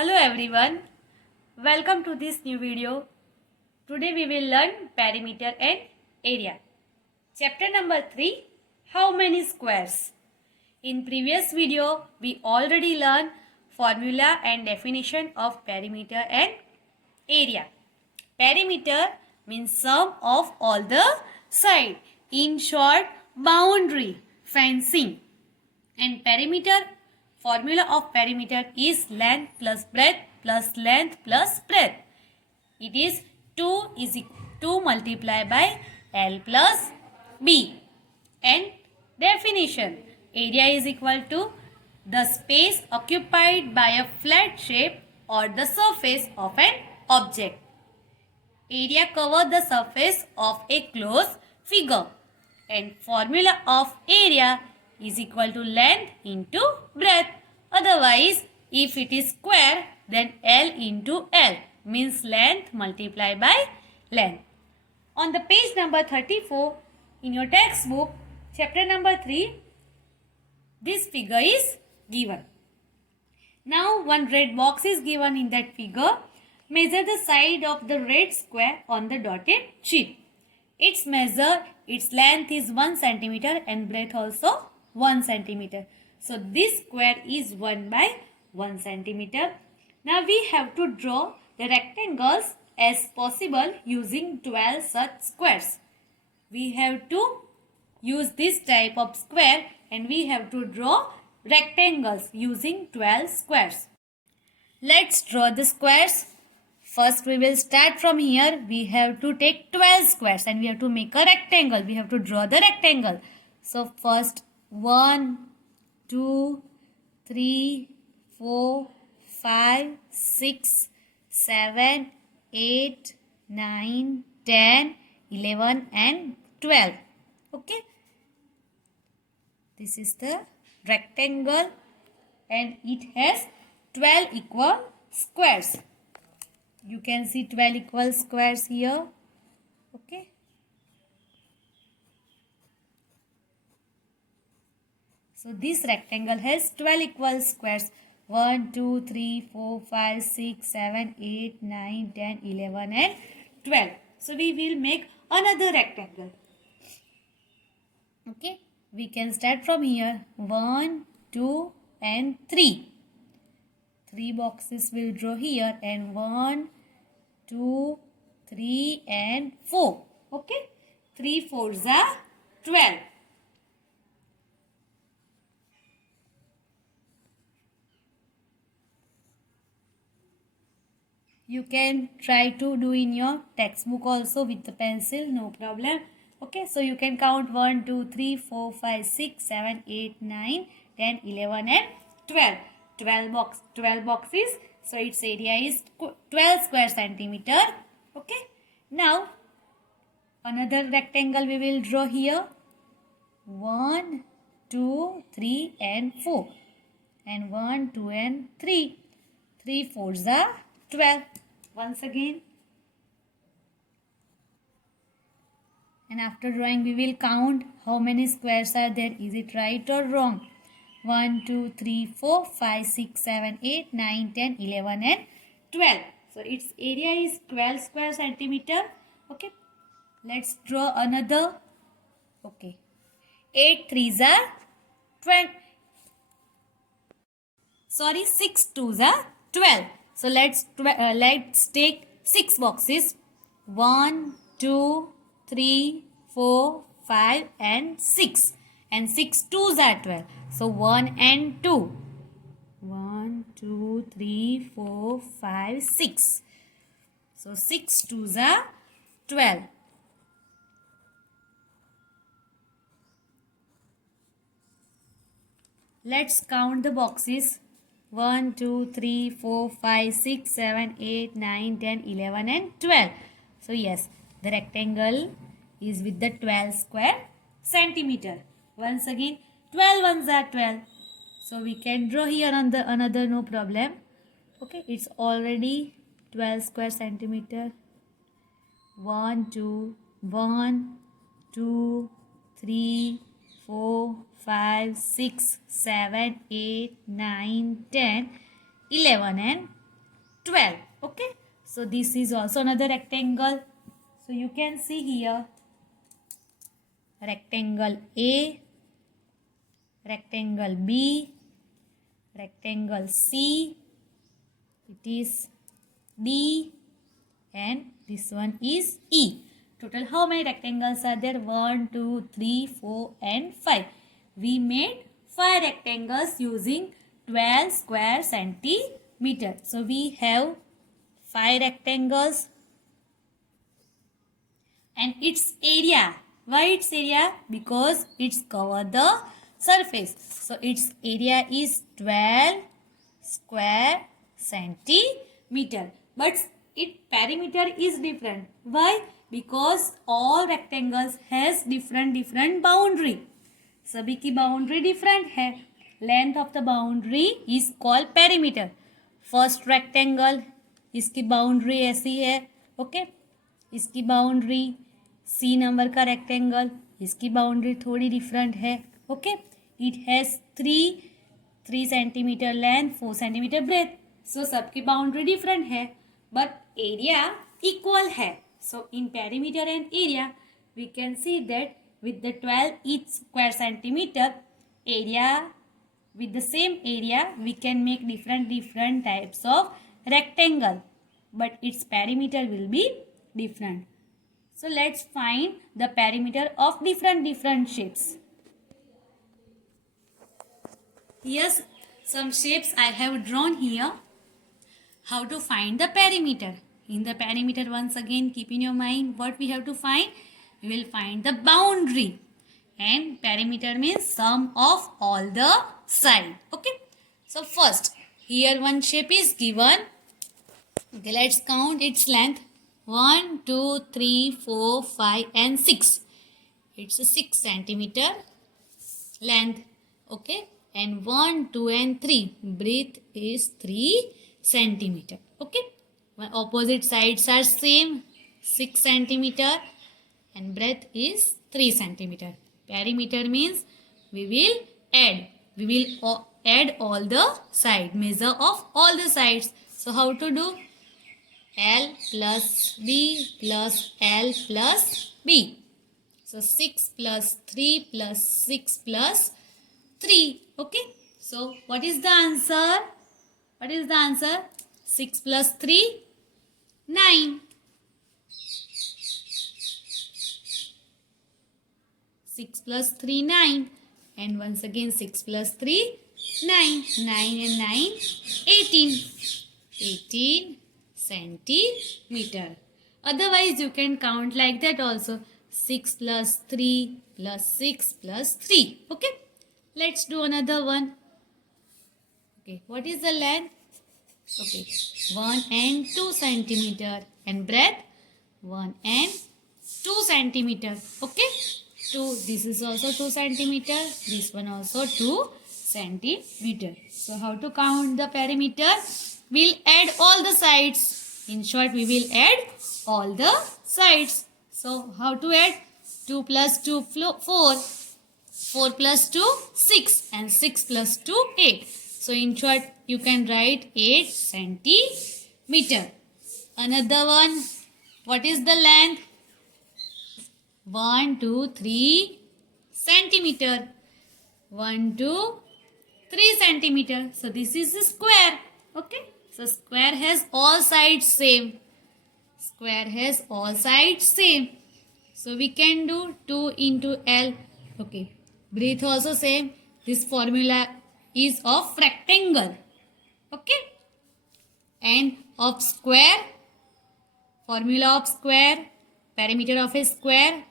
Hello everyone, welcome to this new video. Today we will learn perimeter and area. Chapter number 3, how many squares? In previous video we already learned formula and definition of perimeter and area. Perimeter means sum of all the side. In short, boundary, fencing. And perimeter, formula of perimeter is length plus breadth plus length plus breadth. It is 2 multiplied by L plus B. And definition, area is equal to the space occupied by a flat shape or the surface of an object. Area covers the surface of a closed figure. And formula of area is equal to length into breadth. Otherwise, if it is square, then L into L means length multiplied by length. On the page number 34 in your textbook, chapter number 3, this figure is given. Now, one red box is given in that figure. Measure the side of the red square on the dotted sheet. Its length is 1 centimeter and breadth also 1 centimeter. So this square is 1 by 1 centimeter. Now we have to draw the rectangles as possible using 12 such squares. We have to use this type of square and we have to draw rectangles using 12 squares. Let's draw the squares. First we will start from here. We have to take 12 squares and we have to make a rectangle. We have to draw the rectangle. So first 1, 2, 3, 4, 5, 6, 7, 8, 9, 10, 11 and 12. Okay. This is the rectangle and it has 12 equal squares. You can see 12 equal squares here. Okay. So this rectangle has 12 equal squares. 1, 2, 3, 4, 5, 6, 7, 8, 9, 10, 11 and 12. So we will make another rectangle. Okay. We can start from here. 1, 2 and 3. 3 boxes will draw here and 1, 2, 3 and 4. Okay. 3 4s are 12. You can try to do in your textbook also with the pencil, no problem. Okay, so you can count 1, 2, 3, 4, 5, 6, 7, 8, 9, 10, 11 and 12. 12 boxes. So its area is 12 square centimeter. Okay. Now, another rectangle we will draw here. 1, 2, 3 and 4. And 1, 2 and 3. 3 4s are 12. Once again. And after drawing we will count how many squares are there. Is it right or wrong? 1, 2, 3, 4, 5, 6, 7, 8, 9, 10, 11 and 12. So its area is 12 square centimeter. Okay. Let's draw another. Okay. 8 3s are 20. Sorry, 6 2s are 12. So let's take 6 boxes. 1, 2, 3, 4, 5 and 6. And 6 2s are 12. So 1 and 2. 1, 2, 3, 4, 5, 6. So 6 2s are 12. Let's count the boxes. 1, 2, 3, 4, 5, 6, 7, 8, 9, 10, 11 and 12. So yes, the rectangle is with the 12 square centimeter. Once again, 12 ones are 12. So we can draw here on the another, no problem. Okay, it's already 12 square centimeter. 1, 2, 1, 2, 3, 4, 5, 6, 7, 8, 9, 10, 11 and 12. Okay. So this is also another rectangle. So you can see here rectangle A, rectangle B, rectangle C, it is D, and this one is E. Total how many rectangles are there? 1, 2, 3, 4 and 5. We made 5 rectangles using 12 square centimeter. So we have 5 rectangles and its area. Why its area? Because it's cover the surface. So its area is 12 square centimeter. But its perimeter is different. Why? Because all rectangles has different boundary. सभी की boundary different है. Length of the boundary is called perimeter. First rectangle इसकी boundary ऐसी है. Okay इसकी boundary C number का rectangle इसकी boundary थोड़ी डिफरेंट है. Okay it has 3 centimetre length 4 centimetre breadth. So सबकी बाउंड्री डिफरेंट है बट एरिया इक्वल है. So in perimeter and area we can see that with the 12 each square centimeter area, with the same area we can make different types of rectangle, but its perimeter will be different. So let's find the perimeter of different shapes. Yes, some shapes I have drawn here. How to find the perimeter? In the perimeter, once again keep in your mind what we have to find. We will find the boundary, and perimeter means sum of all the side. Okay, so first here one shape is given. Okay, let's count its length. 1, 2, 3, 4, 5 and 6. It's a 6 centimeter length. Okay, and 1, 2 and 3 breadth is 3 centimeter. Okay, opposite sides are same, 6 centimeter and breadth is 3 centimeter. Perimeter means we will add all the side, measure of all the sides. So how to do? L plus B plus L plus B. So 6 plus 3 plus 6 plus 3. Okay. So what is the answer? What is the answer? 6 plus 3? 9. 6 plus 3, 9. And once again 6 plus 3, 9. 9 and 9, 18. 18 centimeter. Otherwise you can count like that also. 6 plus 3 plus 6 plus 3. Okay. Let's do another one. Okay. What is the length? Okay. 1 and 2 centimeter. And breadth? 1 and 2 centimeter. Okay. 2. This is also 2 centimeter. This one also 2 centimeter. So how to count the perimeter? We'll add all the sides. In short, we will add all the sides. So how to add? 2 plus 2, 4. 4 plus 2, 6. And 6 plus 2, 8. So in short, you can write 8 centimeter. Another one. What is the length? 1, 2, 3 centimeter. 1, 2, 3 centimeter. So this is a square. Okay. So square has all sides same. Square has all sides same. So we can do 2 into L. Okay. Breadth also same. This formula is of rectangle. Okay. And of square. Formula of square. Perimeter of a square.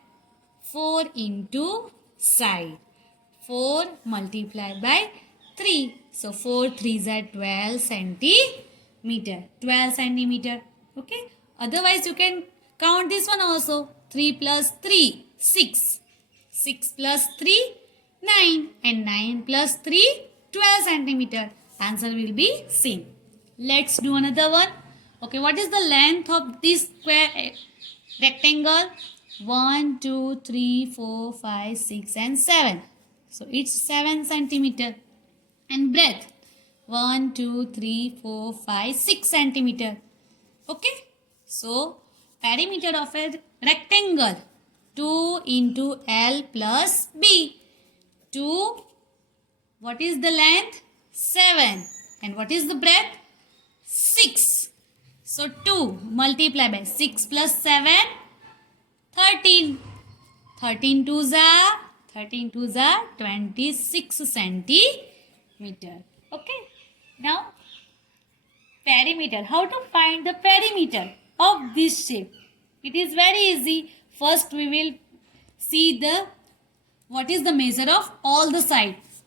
4 into side. 4 multiplied by 3. So 4 3s are 12 centimeter. 12 centimeter. Okay. Otherwise you can count this one also. 3 plus 3, 6. 6 plus 3, 9. And 9 plus 3, 12 centimeter. Answer will be same. Let's do another one. Okay. What is the length of this square rectangle? 1, 2, 3, 4, 5, 6 and 7. So it's 7 centimeter. And breadth 1, 2, 3, 4, 5, 6 centimeter. Okay. So perimeter of a rectangle 2 into L plus B. 2. What is the length? 7. And what is the breadth? 6. So 2 multiply by 6 plus 7, 13. 13 twos are 26 centimeter. Okay. Now perimeter. How to find the perimeter of this shape? It is very easy. First we will see what is the measure of all the sides.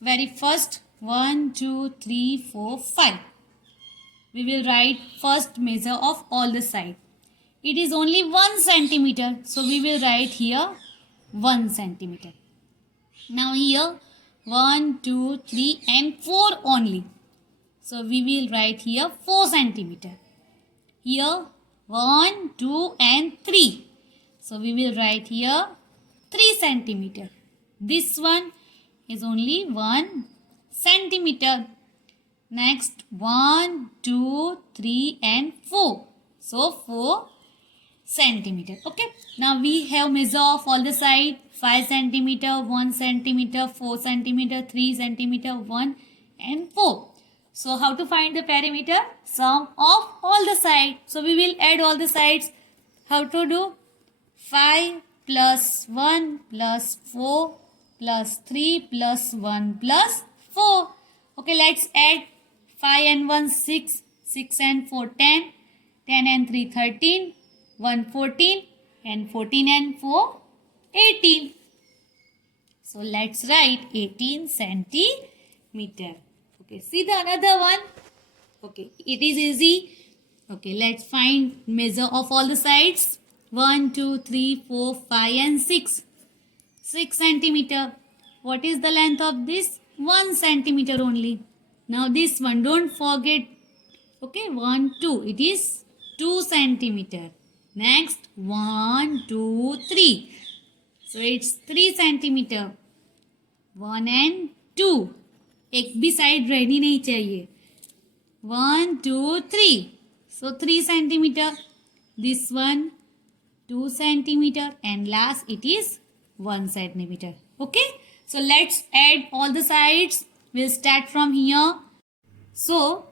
Very first 1, 2, 3, 4, 5. We will write first measure of all the sides. It is only 1 centimeter. So we will write here 1 centimeter. Now here 1, 2, 3 and 4 only. So we will write here 4 centimeter. Here 1, 2 and 3. So we will write here 3 centimeter. This one is only 1 centimeter. Next 1, 2, 3 and 4. So 4 centimeter. Okay. Now we have measure of all the side. 5 centimeter, 1 centimeter, 4 centimeter, 3 centimeter, 1 and 4. So how to find the perimeter? Sum of all the sides. So we will add all the sides. How to do? 5 plus 1 plus 4 plus 3 plus 1 plus 4. Okay, let's add 5 and 1 6, 6 and 4 10, 10 and 3 13, 1 14 and 14 and 4 18. So let's write 18 centimeter. Okay, see the another one. Okay, it is easy. Okay, let's find measure of all the sides. 1, 2, 3, 4, 5 and 6. 6 centimeter. What is the length of this? 1 centimeter only. Now this one, don't forget. Okay, 1, 2. It is 2 centimeter. Next, 1, 2, 3. So it's 3 centimeter. 1 and 2. एक भी side रहनी नहीं चाहिए. 1, 2, 3. So 3 centimeter. This one 2 centimeter and last it is 1 centimeter. Okay. So let's add all the sides. We'll start from here. So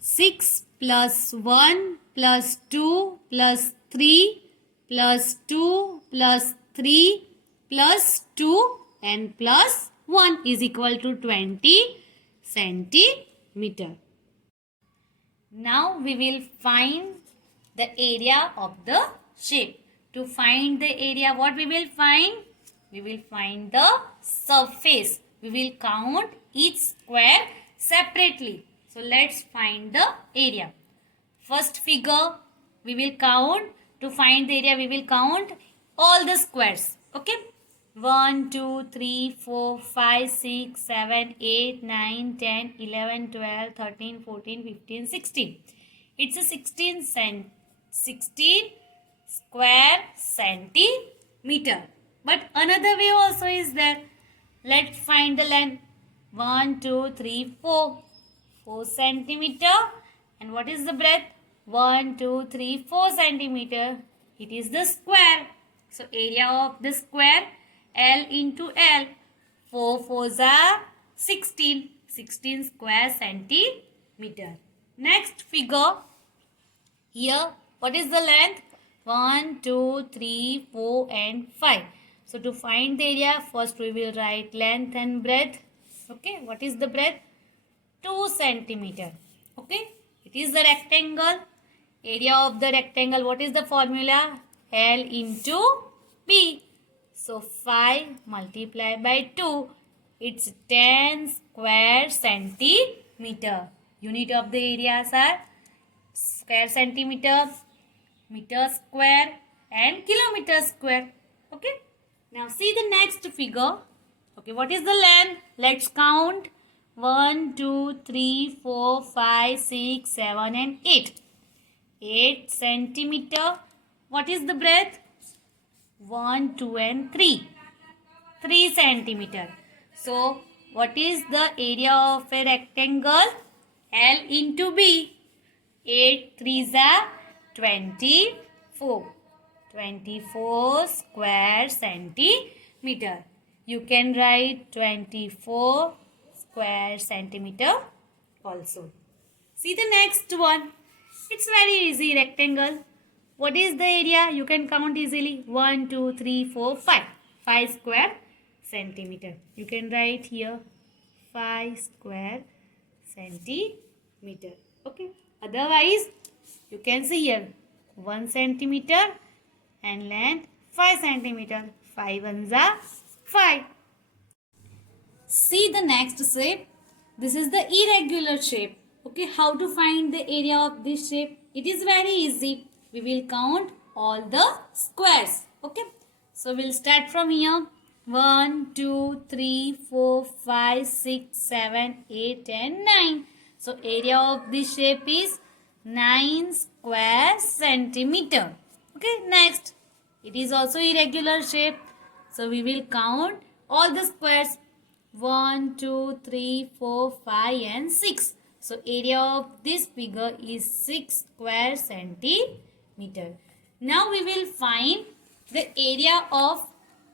6 plus 1 plus 2 plus 3 plus 2 plus 3 plus 2 and plus 1 is equal to 20 centimeter. Now we will find the area of the shape. To find the area, what we will find? We will find the surface. We will count each square separately. So let's find the area. First figure, we will count. To find the area, we will count all the squares. Okay. 1, 2, 3, 4, 5, 6, 7, 8, 9, 10, 11, 12, 13, 14, 15, 16. It's a 16 square centimeter. But another way also is there. Let's find the length. 1, 2, 3, 4. 4 centimeter. And what is the breadth? 1, 2, 3, 4 centimeter. It is the square. So area of the square, L into L. 4 4s are 16. 16 square centimeter. Next figure. Here, what is the length? 1, 2, 3, 4 and 5. So to find the area, first we will write length and breadth. Okay, what is the breadth? 2 centimeter. Okay, it is the rectangle. Area of the rectangle, what is the formula? L into B. So 5 multiplied by 2. It's 10 square centimeter. Unit of the areas are square centimeter, meter square and kilometer square. Okay. Now see the next figure. Okay, what is the length? Let's count. 1, 2, 3, 4, 5, 6, 7 and 8. 8 centimeter. What is the breadth? 1, 2 and 3. 3 centimeter. So What is the area of a rectangle? L into B. 8 3s are 24. 24 square centimeter. You can write 24 square centimeter also. See the next one. It's very easy, rectangle. What is the area? You can count easily. 1, 2, 3, 4, 5. 5 square centimeter. You can write here 5 square centimeter. Okay. Otherwise, you can see here 1 centimeter and length 5 centimeter. 5 ones are 5. See the next shape. This is the irregular shape. Okay, how to find the area of this shape? It is very easy. We will count all the squares. Okay, so we'll start from here. 1, 2, 3, 4, 5, 6, 7, 8 and 9. So area of this shape is 9 square centimeter. Okay, next. It is also irregular shape. So we will count all the squares. 1, 2, 3, 4, 5 and 6. So area of this figure is 6 square centimeter. Now we will find the area of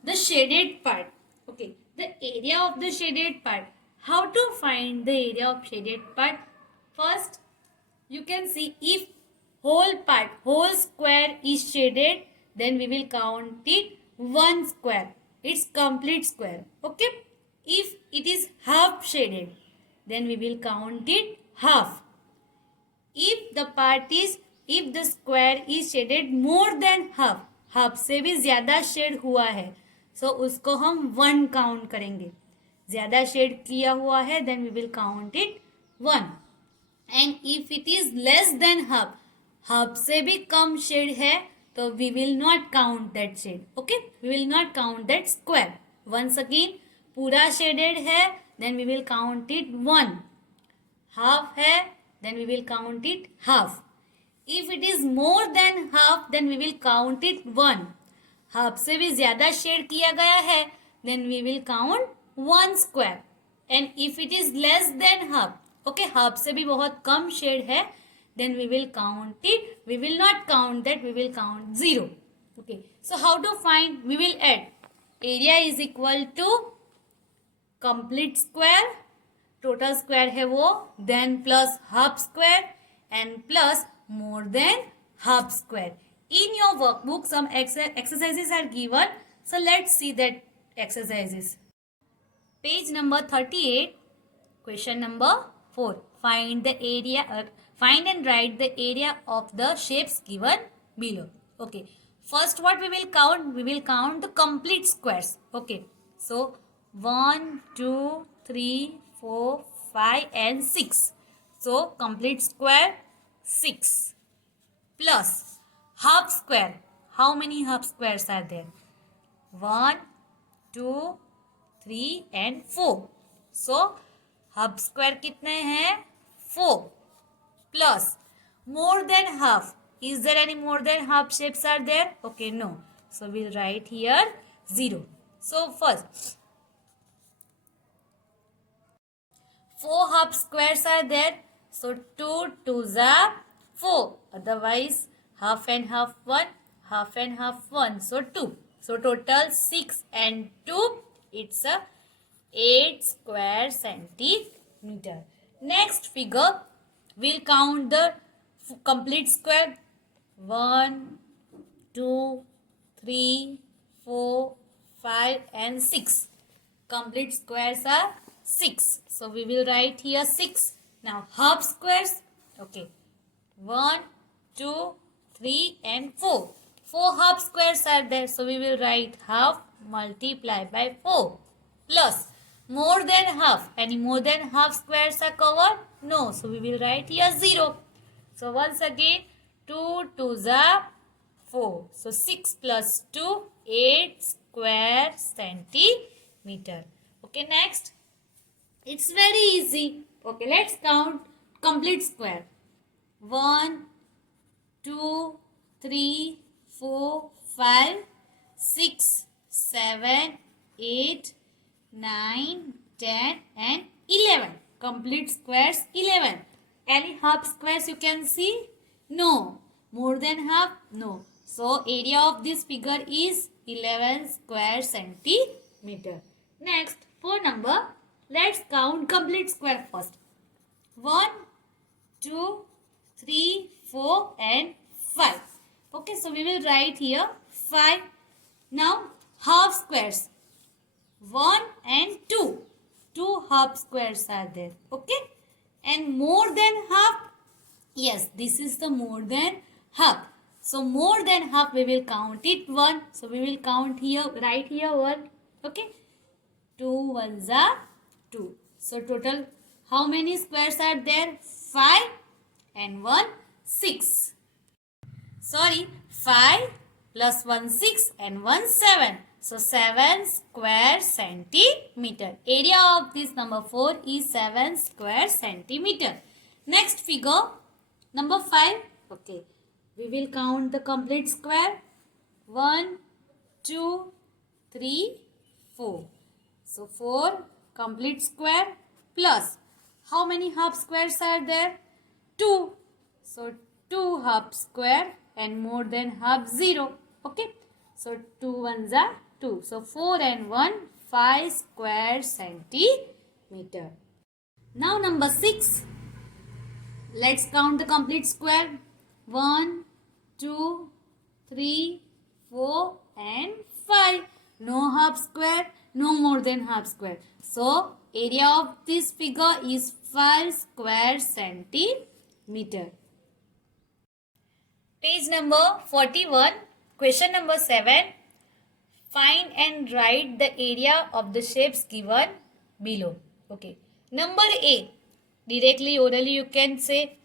the shaded part. Okay, the area of the shaded part. How to find the area of shaded part? First, you can see if whole square is shaded, then we will count it 1 square. It's complete square. Okay. If it is half shaded, then we will count it half. If the square is shaded more than half, half से भी ज़्यादा shade हुआ है, so उसको हम 1 count करेंगे. ज़्यादा shade किया हुआ है, then we will count it 1. And if it is less than half, half से भी कम शेड है, तो we will not count that shade. Okay, we will not count that square. Once again, पूरा शेडेड है, then we will count it 1. Half है, then we will count it half. If it is more than half, then we will count it 1. Half से भी ज़्यादा shade किया गया है, then we will count 1 square. And if it is less than half, okay, half से भी बहुत कम shade है, then we will count it. We will not count that, we will count 0. Okay, so how to find? We will add area is equal to complete square, total square है वो, then plus half square and plus more than half square. In your workbook, some exercises are given. So let's see that exercises. Page number 38, question number 4. Find the area. Find and write the area of the shapes given below. Okay. First, what we will count? We will count the complete squares. Okay. So 1, 2, 3, 4, 5 and 6. So complete square 6 plus half square. How many half squares are there? 1, 2, 3 and 4. So half square कितने हैं? 4 plus more than half. Is there any more than half shapes are there? Okay, no. So we'll write here 0. So first 4 half squares are there. So 2 2s are 4. Otherwise half and half 1, half and half 1. So 2. So total 6 and 2. It's a 8 square centimeter. Next figure, we'll count the complete square. 1, 2, 3, 4, 5 and 6. Complete squares are 6. So we will write here 6. Now half squares. Okay. 1, 2, 3 and 4. 4 half squares are there. So we will write half multiplied by 4 plus more than half. Any more than half squares are covered? No. So we will write here 0. So once again 2 2s are 4. So 6 plus 2, 8 square centimeter. Okay, next. It's very easy. Okay, let's count complete square. 1, 2, 3, 4, 5, 6, 7, 8, 9, 10 and 11. Complete squares 11. Any half squares you can see? No. More than half? No. So area of this figure is 11 square centimeter. Next, for number, let's count complete square first. 1, 2, 3, 4 and 5. Okay, so we will write here 5. Now half squares. 1 and 2. 2 half squares are there. Okay. And more than half. Yes, this is the more than half. So more than half we will count it 1. So we will count here, right here 1. Okay. 2 ones are 2. So total how many squares are there? 5 and 1 6. Sorry, 5 plus 1 6 and 1 7. So 7 square centimeter. Area of this number 4 is 7 square centimeter. Next figure, number 5. Okay, we will count the complete square. 1, 2, 3, 4. So 4 complete square plus how many half squares are there? 2. So 2 half square and more than half 0. Okay. So 2 ones are 2. So 4 and 1 5 square centimeter. Now number 6. Let's count the complete square. 1, 2, 3, 4 and 5. No half square, no more than half square. So area of this figure is 5 square centimeter. Page number 41. Question number 7. Find and write the area of the shapes given below. Okay. Number A. Directly, orally you can say.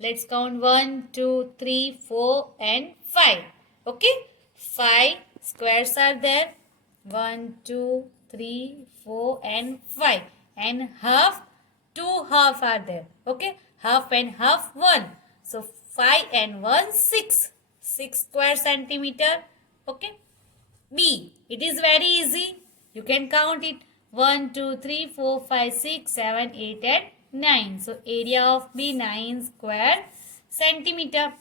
Let's count 1, 2, 3, 4 and 5. Okay. 5 squares are there. 1, 2, 3, 4 and 5. And half, 2 half are there. Okay. Half and half 1. So 5 and 1 6. 6 square centimeter. Okay. B. It is very easy. You can count it. 1, 2, 3, 4, 5, 6, 7, 8 and 9. So area of B 9 square centimeter.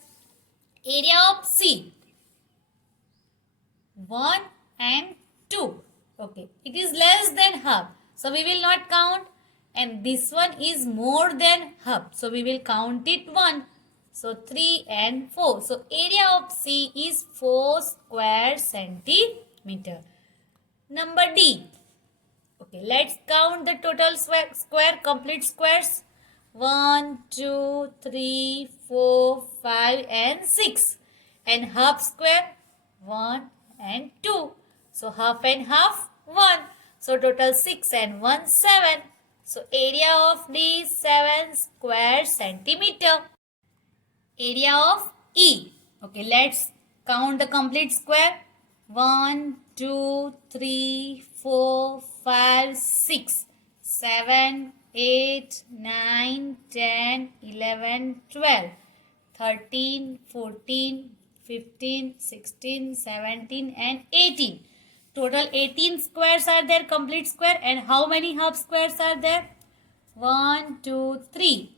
Area of C 1 and 2. Okay. It is less than half. So we will not count. And this one is more than half. So we will count it 1. So 3 and 4. So area of C is 4 square centimeter. Number D. Okay, let's count the total square, complete squares. 1, 2, 3, 4, 5 and 6. And half square 1 and 2. So half and half 1. So total 6 and 1 7. So area of D is 7 square centimeter. Area of E. Okay, let's count the complete square. 1, 2, 3, 4, 5, 6, 7, 8, 9, 10, 11, 12, 13, 14, 15, 16, 17 and 18. Total 18 squares are there, complete square. And how many half squares are there? 1, 2, 3,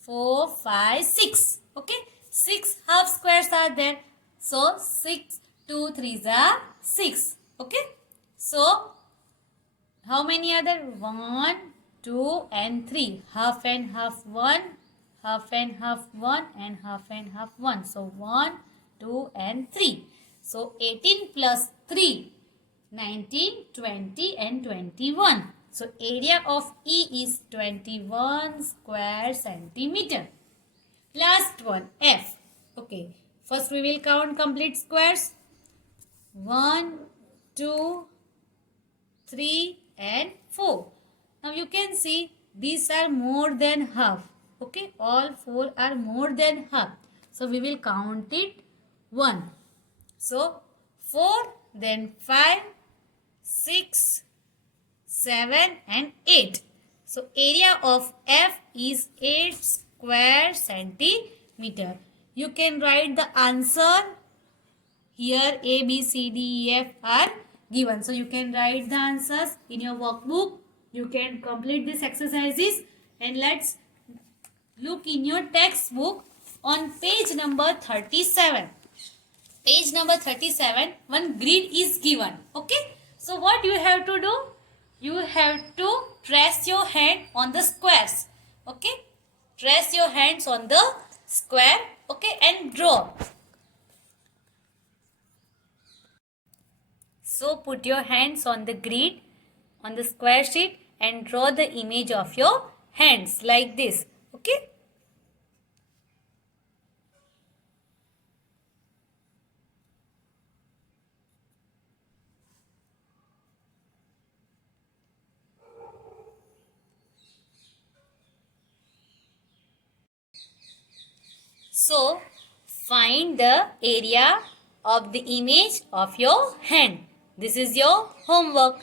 4, 5, 6. Okay, 6 half squares are there. So 6, 2, 3s are 6. Okay, so how many are there? 1, 2 and 3. Half and half 1, half and half 1 and half and half 1. So 1, 2 and 3. So 18 plus 3, 19, 20 and 21. So area of E is 21 square centimeter. Last one, F. Okay, first we will count complete squares. 1, 2, 3 and 4. Now you can see these are more than half. Okay, all 4 are more than half. So we will count it 1. So 4, then 5, 6, 7 and 8. So area of F is 8 square centimeter. You can write the answer. Here A, B, C, D, E, F are given. So you can write the answers in your workbook. You can complete these exercises, and let's look in your textbook on page number 37. Page number 37, one grid is given. Okay. So what you have to do? You have to trace your hand on the squares. Okay. Trace your hands on the square. Okay. And draw. So put your hands on the grid, on the square sheet, and draw the image of your hands like this. Okay. So find the area of the image of your hand. This is your homework.